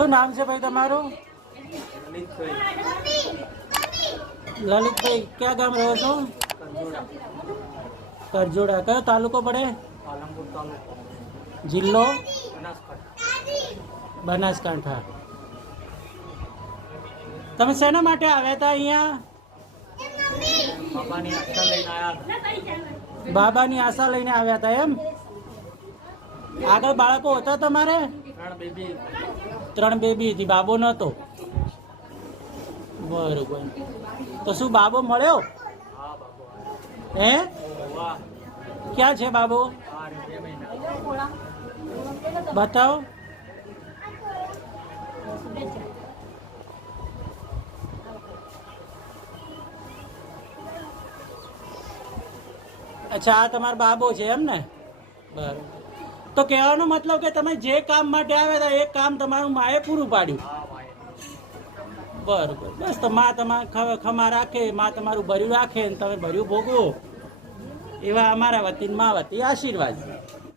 શું નામ છે ભાઈ તમારું? લલિતભાઈ, ક્યાં ગામ રહો છો? કરજોડા. કયો તાલુકો પડે? જિલ્લો બનાસકાંઠા. તમે શેના માટે આવ્યા હતા અહીંયા? બાબાની આશા લઈને આવ્યા હતા એમ? આગળ બાળકો હતા તમારે? 3 બેબી હતી, બાબો નતો. બરોબર. તો શું બાબો મળ્યો? હે? ક્યાં છે બાબો? બતાવો. અચ્છા, આ તમારો બાબો છે એમ ને? બરાબર. તો કહેવાનો મતલબ કે તમે જે કામ માટે આવ્યા હતા એ કામ તમારું માએ પૂરું પાડ્યું. બરોબર. બસ તો માં તમારે ખમા રાખે, માં તમારું ભર્યું રાખે ને તમે ભર્યું ભોગવો, એવા અમારા વતી મા વતી આશીર્વાદ.